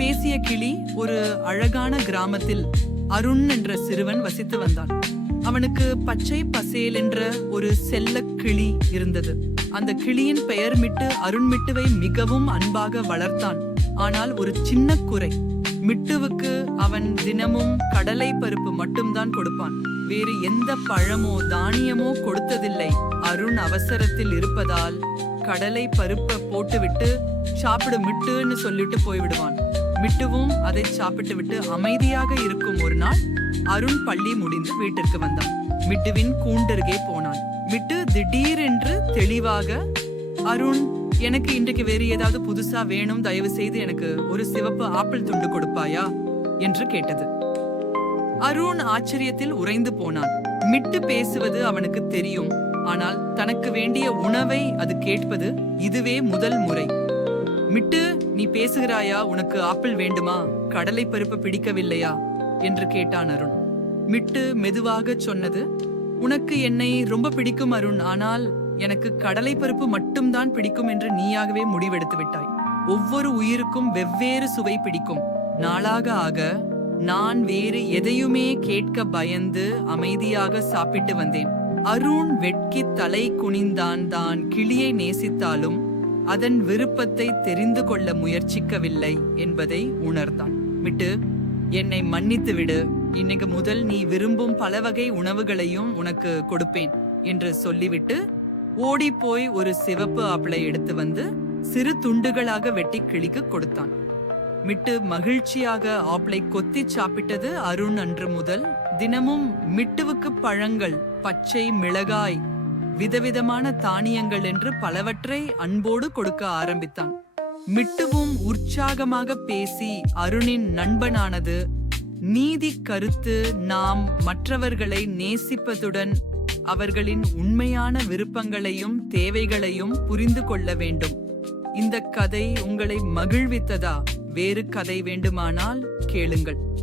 பேசிய கிளி. ஒரு அழகான கிராமத்தில் அருண் என்ற சிறுவன் வசித்து வந்தான். அவனுக்கு பச்சை பசேல் என்ற ஒரு செல்ல கிளி இருந்தது. அந்த கிளியின் பெயர் மிட்டு. அருண் மிட்டுவை மிகவும் அன்பாக வளர்த்தான். ஆனால் ஒரு சின்ன குறை. மிட்டுவுக்கு அவன் தினமும் கடலை பருப்பு மட்டும்தான் கொடுப்பான். வேறு எந்த பழமோ தானியமோ கொடுத்ததில்லை. அருண் அவசரத்தில் இருப்பதால் கடலை பருப்பை போட்டுவிட்டு சாப்பிடு மிட்டுன்னு சொல்லிட்டு போய்விடுவான். மிட்டுவும் அதை சாப்பிட்டு விட்டு அமைதியாக இருக்கும். ஒரு நாள் அருண் பள்ளி முடிந்து வீட்டிற்கு வந்தான். மிட்டுவின் கூண்டருகே போனான். மிட்டு திடீரென்று தெளிவாக, அருண், எனக்கு இன்றைக்கு வேறு ஏதாவது புதுசா வேணும், தயவு செய்து எனக்கு ஒரு சிவப்பு ஆப்பிள் துண்டு கொடுப்பாயா என்று கேட்டது. அருண் ஆச்சரியத்தில் உறைந்து போனான். மிட்டு பேசுவது அவனுக்கு தெரியும். ஆனால் தனக்கு வேண்டிய உணவை அது கேட்பது இதுவே முதல் முறை. மிட்டு, நீ பேசுகிறாயா? உனக்கு ஆப்பிள் வேண்டுமா? கடலை பருப்பு பிடிக்கவில்லையா என்று கேட்டான் அருண். மிட்டு மெதுவாக சொன்னது, உனக்கு என்னை ரொம்ப பிடிக்கும் அருண், ஆனால் எனக்கு கடலை பருப்பு மட்டும்தான் பிடிக்கும் என்று நீயாகவே முடிவெடுத்து விட்டாய். ஒவ்வொரு உயிருக்கும் வெவ்வேறு சுவை பிடிக்கும். நாளாக ஆக நான் வேறு எதையுமே கேட்க பயந்து அமைதியாக சாப்பிட்டு வந்தேன். அருண் வெட்கி தலை குனிந்தான். தான் கிளியை நேசித்தாலும் அதன் விருப்பத்தை தெரிந்து கொள்ள முயற்சிக்கவில்லை என்பதை உணர்ந்தான். மிட்டு, என்னை மன்னித்து விடு. இன்னைக்கு முதல் நீ விரும்பும் பல வகை உணவுகளையும் உனக்கு கொடுப்பேன் என்று சொல்லிவிட்டு ஓடிப்போய் ஒரு சிவப்பு ஆப்பிளை எடுத்து வந்து சிறு துண்டுகளாக வெட்டி கிளிக்கு கொடுத்தான். மிட்டு மகிழ்ச்சியாக ஆப்பிளை கொத்தி சாப்பிட்டது. அருண் அன்று முதல் தினமும் மிட்டுவுக்கு பழங்கள், பச்சை மிளகாய், விதவிதமான தானியங்கள் என்று பலவற்றை அன்போடு கொடுக்க ஆரம்பித்தான். மிட்டுவும் உற்சாகமாக பேசி அருணின் நண்பனானது. நீதி கருத்து, நாம் மற்றவர்களை நேசிப்பதுடன் அவர்களின் உண்மையான விருப்பங்களையும் தேவைகளையும் புரிந்து கொள்ள வேண்டும். இந்த கதை உங்களை மகிழ்வித்ததா? வேறு கதை வேண்டுமானால் கேளுங்கள்.